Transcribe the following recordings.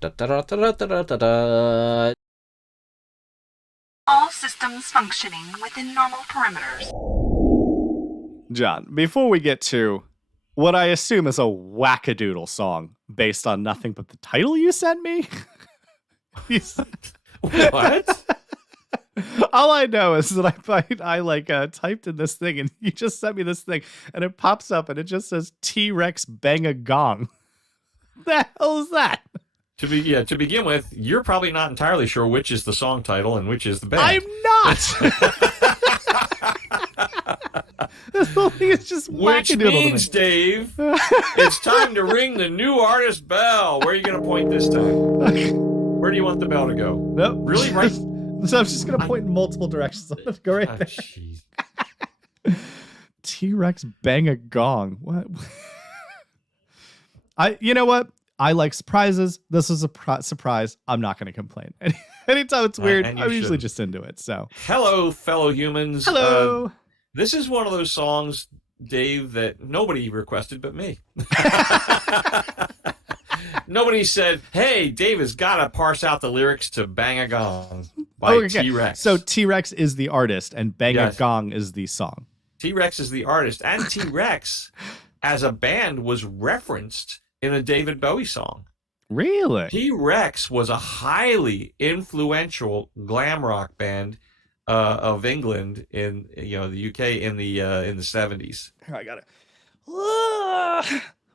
Da, da, da, da, da, da, da, da. All systems functioning within normal parameters. John, before we get to what I assume is a wackadoodle song based on nothing but the title you sent me. What? All I know is that I typed in this thing and you just sent me this thing and it pops up and it just says T-Rex bang a gong. The hell is that? To begin with, you're probably not entirely sure which is the song title and which is the band. I'm not. This whole thing is just Which wackadoodle means, to me. Dave, it's time to ring the new artist bell. Where are you going to point this time? Where do you want the bell to go? Nope. Really? Right? So I'm just going to point in multiple directions. I'm going to go right there. Jeez. T-Rex bang a gong. What? You know what? I like surprises. This is a surprise. I'm not going to complain. Anytime it's weird, and you I'm usually shouldn't. just into it. So, Hello, fellow humans. hello. This is one of those songs, Dave, that nobody requested but me. Nobody said, hey, Dave has got to parse out the lyrics to Bang a Gong by T-Rex. So T-Rex is the artist and Bang a Yes. Gong is the song. T-Rex is the artist, and T-Rex as a band was referenced in a David Bowie song. Really? T-Rex was a highly influential glam rock band of England in the UK in the 70s. I got it.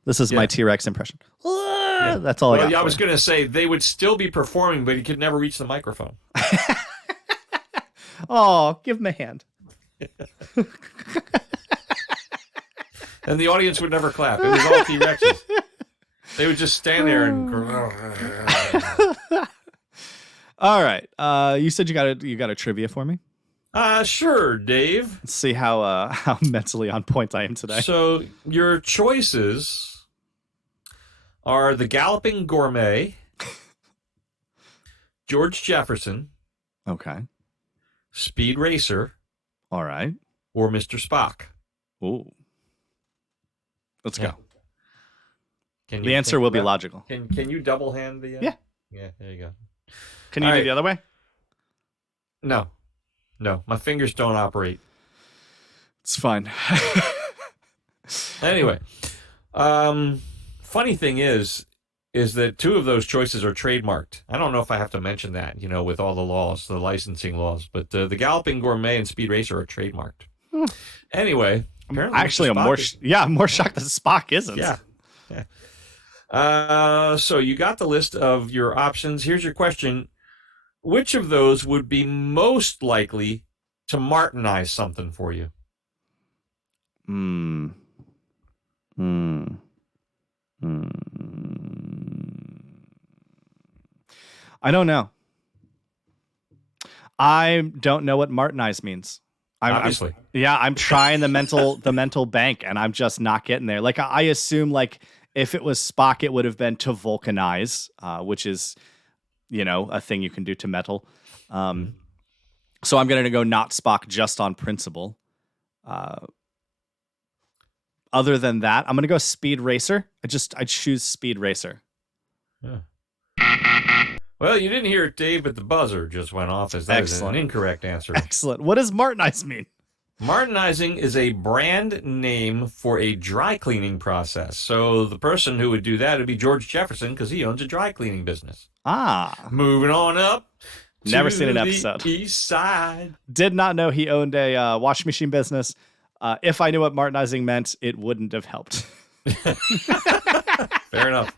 This is my T-Rex impression. That's all I got. I for was you. going to say they would still be performing, but he could never reach the microphone. Oh, give him a hand. And the audience would never clap. It was all T-Rexes. They would just stand there and. All right. You said you got a trivia for me. Sure, Dave. Let's see how mentally on point I am today. So your choices are the Galloping Gourmet, George Jefferson, Okay. Speed Racer, All right. or Mr. Spock. Ooh. Let's Yeah. go. Can The answer will be logical. Can you double hand the? Yeah. Yeah. There you go. Can you All do right. the other way? No, my fingers don't operate. It's fine. Anyway, funny thing is that two of those choices are trademarked. I don't know if I have to mention that, with all the laws, the licensing laws, but the Galloping Gourmet and Speed Racer are trademarked. Anyway, apparently Actually, Mr. I'm Spock more shocked that Spock isn't. Yeah. So you got the list of your options. Here's your question. Which of those would be most likely to Martinize something for you? I don't know. I don't know what Martinize means. Obviously. I'm trying the mental bank, and I'm just not getting there. Like I assume, like if it was Spock, it would have been to vulcanize, which is, a thing you can do to metal. So I'm going to go not Spock just on principle. Other than that, I'm going to go Speed Racer. I choose Speed Racer. Yeah. Well, you didn't hear it, Dave, but the buzzer just went off as that is an incorrect answer. Excellent. What does Martinize mean? Martinizing is a brand name for a dry cleaning process. So the person who would do that would be George Jefferson because he owns a dry cleaning business. Ah. Moving on up. Never to seen an the episode. East Side. Did not know he owned a washing machine business. If I knew what Martinizing meant, it wouldn't have helped. Fair enough.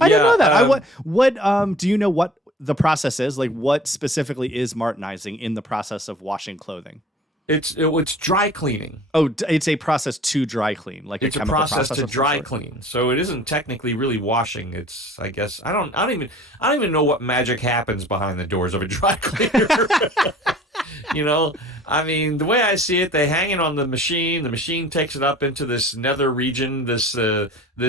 I didn't know that. What do you know what the process is? Like what specifically is Martinizing in the process of washing clothing? It's dry cleaning. Oh, it's a process to dry clean, like It's a a chemical process to of some dry sort. clean. So it isn't technically really washing. It's, I guess, I don't even know what magic happens behind the doors of a dry cleaner. I mean, the way I see it, they hang it on the machine. The machine takes it up into this nether region, this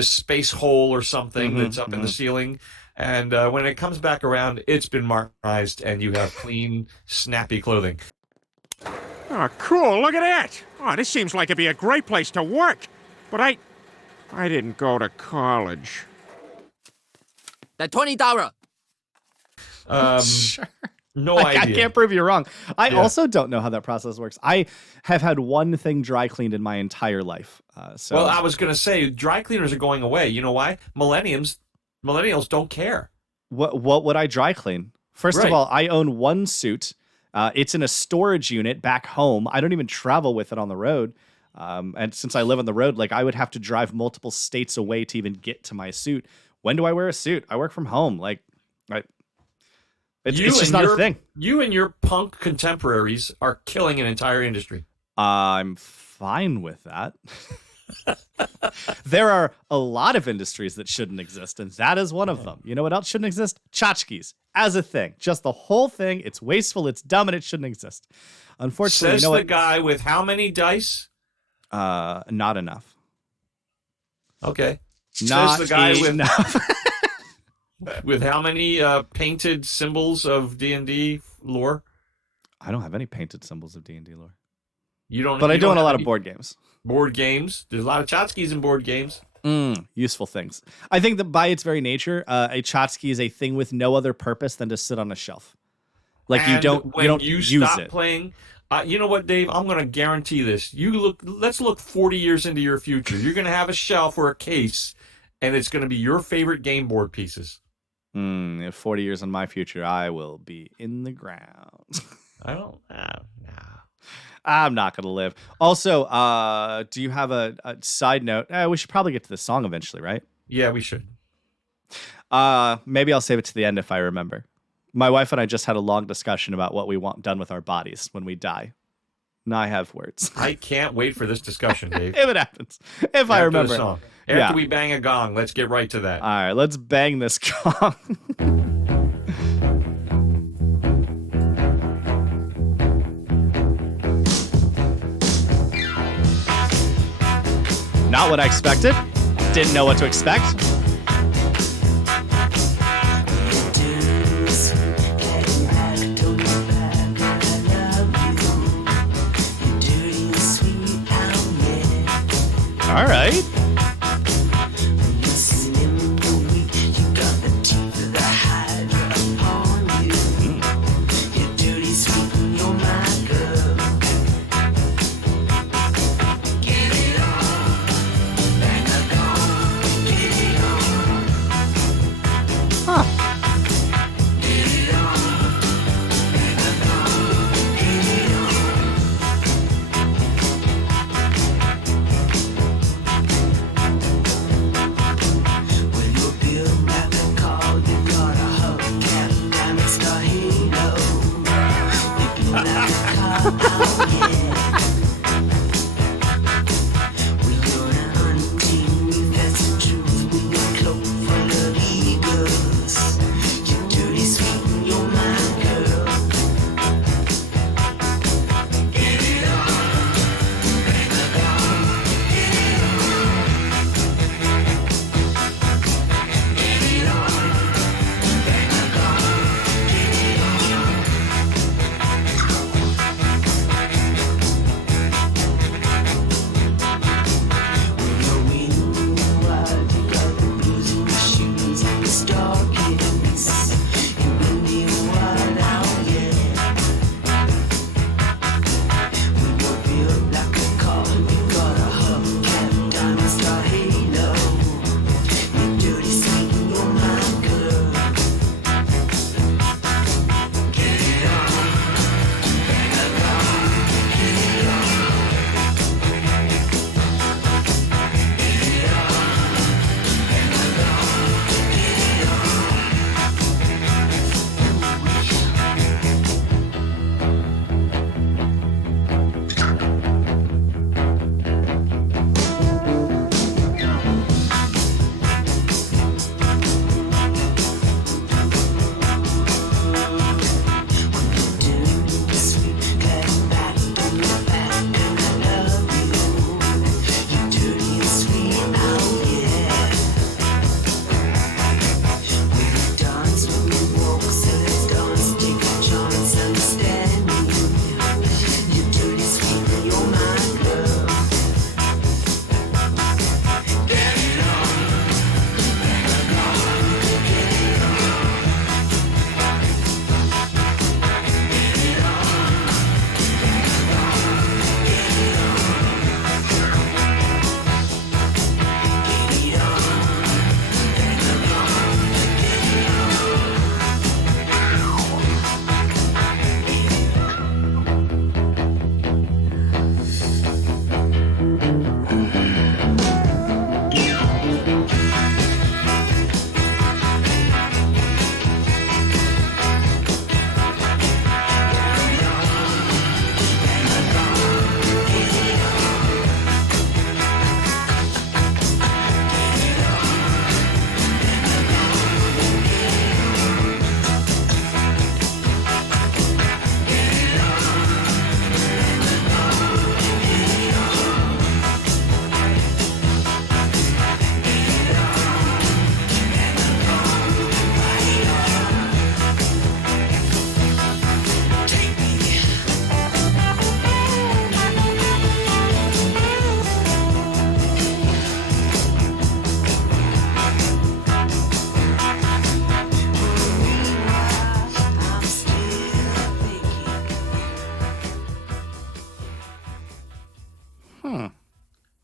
space hole or something that's up in the ceiling. And when it comes back around, it's been marketized, and you have clean, snappy clothing. Oh, cool. Look at that. Oh, this seems like it'd be a great place to work. But I didn't go to college. That $20 Sure. No I idea. can't prove you wrong. I Yeah. also don't know how that process works. I have had one thing dry cleaned in my entire life. So Well, I was going to say dry cleaners are going away. You know why? Millennials don't care. what would I dry clean? First Right. of all, I own one suit. It's in a storage unit back home. I don't even travel with it on the road. And since I live on the road, like I would have to drive multiple states away to even get to my suit. When do I wear a suit? I work from home. Like, it's just not a thing. You and your punk contemporaries are killing an entire industry. I'm fine with that. There are a lot of industries that shouldn't exist, and that is one of them. You know what else shouldn't exist? Tchotchkes as a thing. Just the whole thing. It's wasteful, it's dumb, and it shouldn't exist. Unfortunately, Says you know the what? guy with how many dice? Not enough. Okay. Not Says the guy enough. with how many painted symbols of D&D lore? I don't have any painted symbols of D&D lore. You don't. But I you do don't own a have lot of any board games. board games. There's a lot of Chotskys in board games. Useful things. I think that by its very nature, a Chotsky is a thing with no other purpose than to sit on a shelf. Like And you don't when use stop it. playing. You know what, Dave? I'm going to guarantee this. Let's look 40 years into your future. You're going to have a shelf or a case, and it's going to be your favorite game board pieces. In 40 years in my future, I will be in the ground. I don't. No. I'm not going to live. Also, do you have a side note? We should probably get to the song eventually, right? Yeah, we should. Maybe I'll save it to the end if I remember. My wife and I just had a long discussion about what we want done with our bodies when we die. Now I have words. I can't wait for this discussion, Dave. If it happens. If I After remember. the song. After Yeah. we bang a gong, let's get right to that. All right, let's bang this gong. Not what I expected. Didn't know what to expect. All right.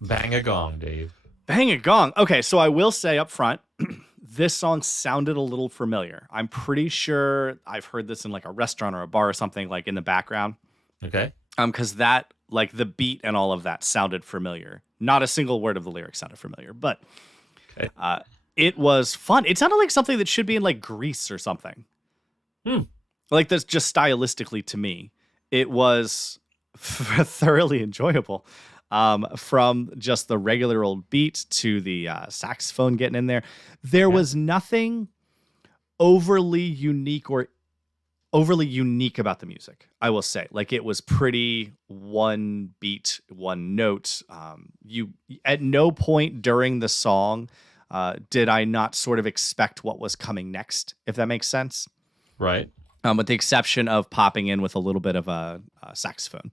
Bang a gong, Dave. Bang a gong. Okay, so I will say up front, this song sounded a little familiar. I'm pretty sure I've heard this in like a restaurant or a bar or something, like in the background. Okay. Because that, like the beat and all of that sounded familiar. Not a single word of the lyrics sounded familiar, but Okay. It was fun. It sounded like something that should be in like Grease or something. Like that's just stylistically to me. It was thoroughly enjoyable. From just the regular old beat to the saxophone getting in there. There was nothing overly unique about the music, I will say. Like it was pretty one beat, one note. You at no point during the song did I not sort of expect what was coming next, if that makes sense. Right. With the exception of popping in with a little bit of a saxophone.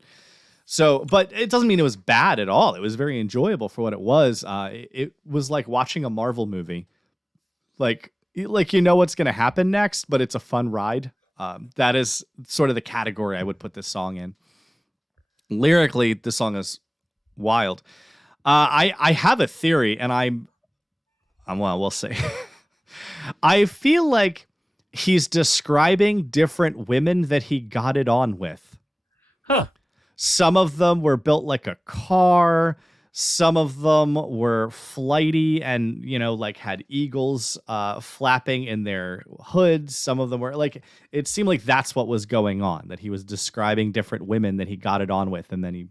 So, but it doesn't mean it was bad at all. It was very enjoyable for what it was. It was like watching a Marvel movie. Like you know what's going to happen next, but it's a fun ride. That is sort of the category I would put this song in. Lyrically, this song is wild. I have a theory, and well, we'll see. I feel like he's describing different women that he got it on with. Huh. Some of them were built like a car. Some of them were flighty and, like had eagles flapping in their hoods. Some of them were like, it seemed like that's what was going on, that he was describing different women that he got it on with. And then he,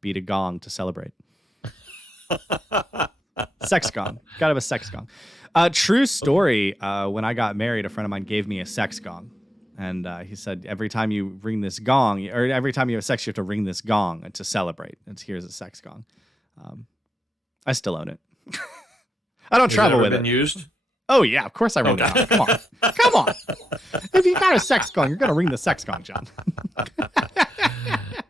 beat a gong to celebrate. Sex gong. Gotta have a sex gong. True story. When I got married, a friend of mine gave me a sex gong. And he said, every time you ring this gong, or every time you have sex, you have to ring this gong to celebrate. Here's a sex gong. I still own it. I don't travel with it. Been used? Oh, yeah. Of course I ring the gong. Come on. Come on. If you got a sex gong, you're going to ring the sex gong, John. Yeah,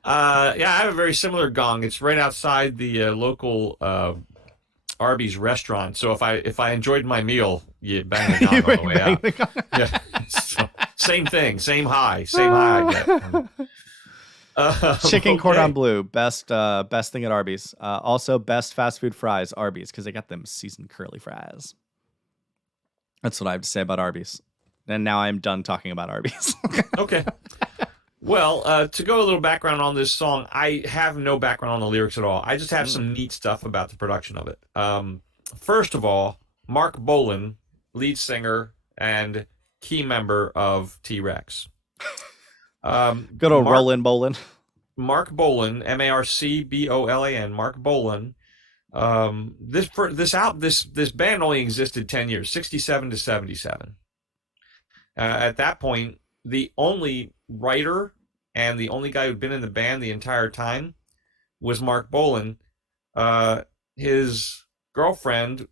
I have a very similar gong. It's right outside the local Arby's restaurant. So if I enjoyed my meal, you bang the gong on the way out. Yeah. So, same thing, same high I get. Chicken cordon bleu, best thing at Arby's. Also, best fast food fries, Arby's, because they got them seasoned curly fries. That's what I have to say about Arby's. And now I'm done talking about Arby's. Okay. Well, to go a little background on this song, I have no background on the lyrics at all. I just have some neat stuff about the production of it. First of all, Mark Bolan, lead singer and key member of T-Rex. Good old Rollin' Bolin. Mark Bolan, Marcbolan, Mark Bolan. This band only existed 10 years, 67 to 77. At that point, the only writer and the only guy who'd been in the band the entire time was Mark Bolan. His girlfriend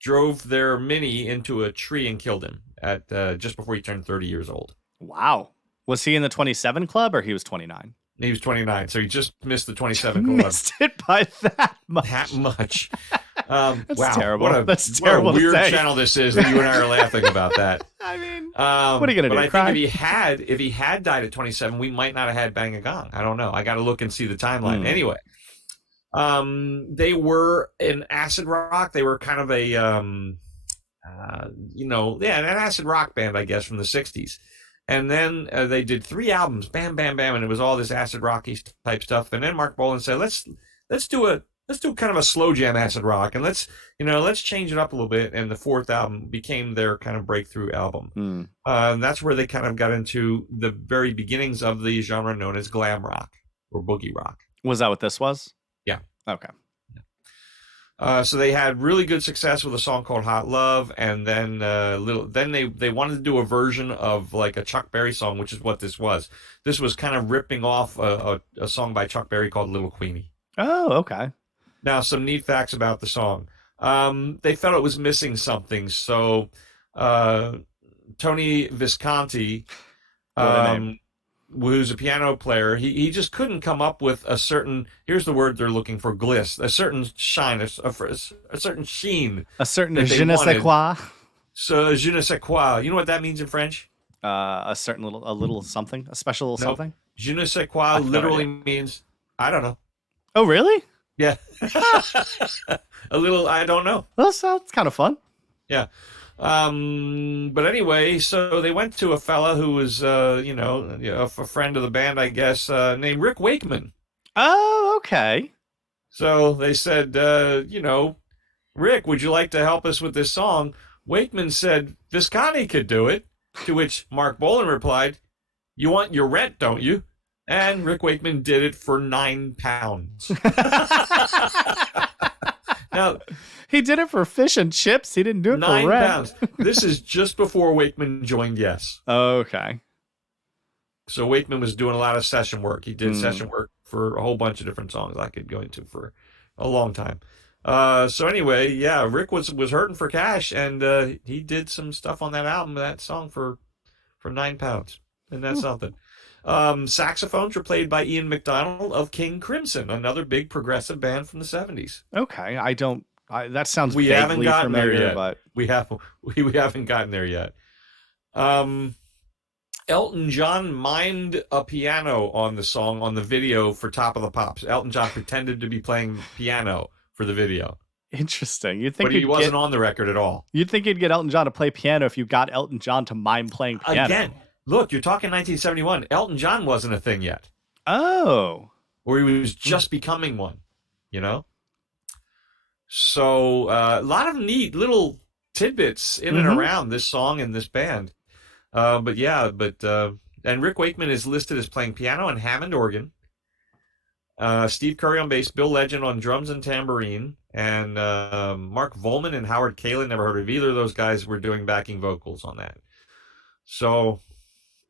drove their Mini into a tree and killed him at just before he turned 30 years old. Wow. Was he in the 27 club or he was 29? He was 29, so he just missed the 27 club. Missed it by that much. That much. That's wow, terrible. That's terrible. What a weird to say. channel this is that you and I are laughing about that. I mean, what are you gonna do? But I Cry? think if he had died at 27, we might not have had Bang a Gong. I don't know. I got to look and see the timeline. Anyway, they were in acid rock. They were kind of an acid rock band, I guess, from the 60s. And then they did 3 albums, bam, bam, bam, and it was all this acid rocky type stuff. And then Mark Bolan said, let's do kind of a slow jam acid rock, and let's change it up a little bit. And the 4th album became their kind of breakthrough album. And that's where they kind of got into the very beginnings of the genre known as glam rock or boogie rock. Was that what this was? Yeah. Okay. So they had really good success with a song called Hot Love, and then they wanted to do a version of like a Chuck Berry song, which is what this was. This was kind of ripping off a song by Chuck Berry called Little Queenie. Oh, okay. Now, some neat facts about the song. They felt it was missing something, so Tony Visconti, who's a piano player, he just couldn't come up with a certain, here's the word they're looking for, gliss, a certain shine, a certain sheen. A certain je ne sais quoi. So, je ne sais quoi. You know what that means in French? A little something, a special little something. Je ne sais quoi literally means, I don't know. Oh, really? Yeah. A little, I don't know. Well, so it's kind of fun. Yeah. But anyway, so they went to a fella who was, a friend of the band, I guess, named Rick Wakeman. Oh, okay. So they said, Rick, would you like to help us with this song? Wakeman said, Visconti could do it. To which Mark Bolan replied, you want your rent, don't you? And Rick Wakeman did it for £9. Now, he did it for fish and chips. He didn't do it for rent. £9. This is just before Wakeman joined Yes. Okay. So Wakeman was doing a lot of session work. He did session work for a whole bunch of different songs I could go into for a long time. So anyway, yeah, Rick was hurting for cash, and he did some stuff on that album, that song for £9. And that's something. Saxophones were played by Ian MacDonald of King Crimson, another big progressive band from the 70s. Okay. That sounds We haven't vaguely gotten familiar, there yet. but We haven't gotten there yet. Elton John mimed a piano on the song on the video for Top of the Pops. Elton John pretended to be playing piano for the video. interesting. You'd think But he wasn't on the record at all. You'd think you'd get Elton John to play piano if you got Elton John to mime playing piano. Again, look, you're talking 1971. Elton John wasn't a thing yet. Oh. Or he was just becoming one, So a lot of neat little tidbits in and around this song and this band. And Rick Wakeman is listed as playing piano and Hammond organ. Steve Curry on bass, Bill Legend on drums and tambourine, and Mark Volman and Howard Kalin, never heard of either of those guys, were doing backing vocals on that. So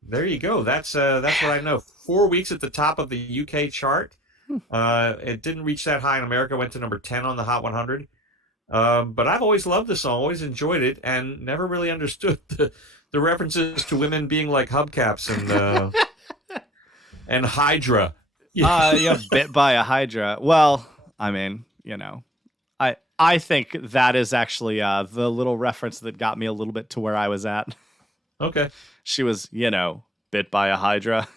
there you go. That's what I know. 4 weeks at the top of the UK chart. It didn't reach that high in America. Went to number 10 on the Hot 100. But I've always loved the song, always enjoyed it, and never really understood the references to women being like hubcaps and Hydra. Bit by a Hydra. Well, I mean, I think that is actually the little reference that got me a little bit to where I was at. Okay. She was, bit by a Hydra.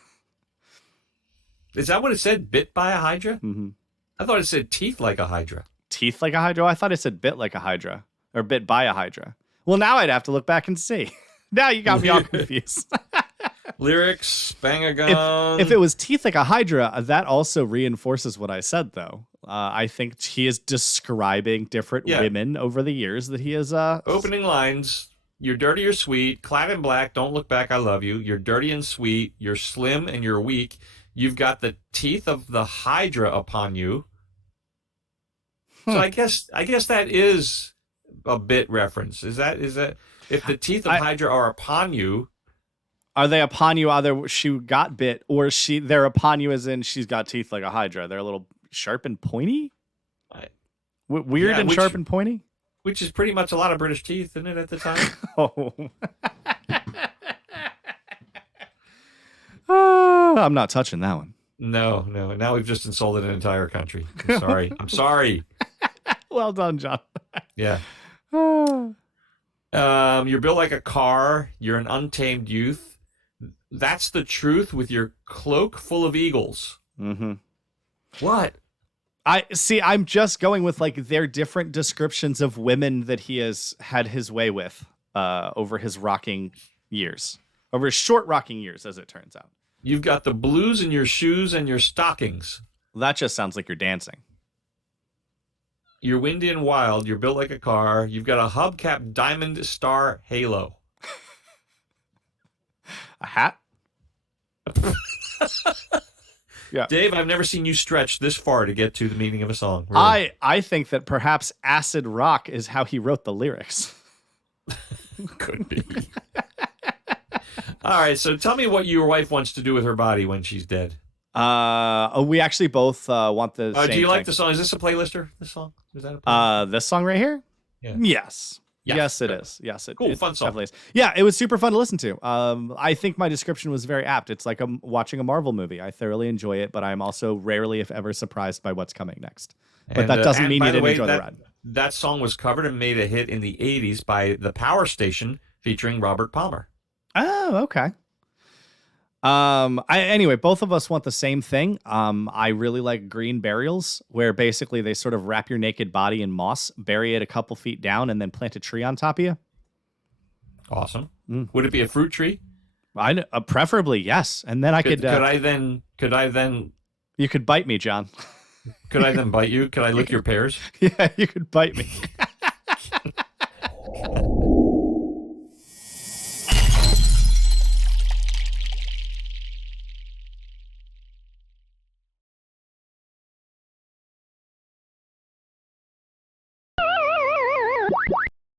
Is that what it said? Bit by a Hydra? Mm-hmm. I thought it said teeth like a Hydra. Teeth like a Hydra? I thought it said bit like a Hydra. Or bit by a Hydra. Well, now I'd have to look back and see. Now you got me all confused. Lyrics, bang a gun. If it was teeth like a Hydra, that also reinforces what I said, though. I think he is describing different women over the years that he is... Opening lines, you're dirty or sweet, clad in black, don't look back, I love you. You're dirty and sweet, you're slim and you're weak. You've got the teeth of the Hydra upon you. So I guess that is a bit reference. Is that if the teeth of Hydra are upon you? Are they upon you either she got bit or they're upon you as in she's got teeth like a Hydra? They're a little sharp and pointy? Weird and sharp and pointy? Which is pretty much a lot of British teeth, isn't it, at the time? I'm not touching that one. No. Now we've just insulted an entire country. I'm sorry. Well done, John. Yeah. You're built like a car. You're an untamed youth. That's the truth with your cloak full of eagles. Mm-hmm. What? I'm just going with their different descriptions of women that he has had his way with over his rocking years. Over his short rocking years, as it turns out. You've got the blues in your shoes and your stockings. That just sounds like you're dancing. You're windy and wild. You're built like a car. You've got a hubcap diamond star halo. A hat? Yeah. Dave, I've never seen you stretch this far to get to the meaning of a song. Really. I think that perhaps acid rock is how he wrote the lyrics. Could be. All right, so tell me what your wife wants to do with her body when she's dead. We actually both want the same do you like thing. the song? Is this a playlister, this song? Is that a playlist? This song right here? Yeah. Yes. Yeah. Yes, it is. Yes, it Cool, it fun song. definitely is. Yeah, it was super fun to listen to. I think my description was very apt. It's like I'm watching a Marvel movie. I thoroughly enjoy it, but I'm also rarely, if ever, surprised by what's coming next. But that doesn't mean you didn't enjoy the ride. That song was covered and made a hit in the 80s by The Power Station featuring Robert Palmer. Oh, okay. Anyway, both of us want the same thing. I really like green burials, where basically they sort of wrap your naked body in moss, bury it a couple feet down, and then plant a tree on top of you. Awesome. Would it be a fruit tree? Preferably, yes. And then Could I then? You could bite me, John. Could I then bite you? Could I lick your pears? Yeah, you could bite me.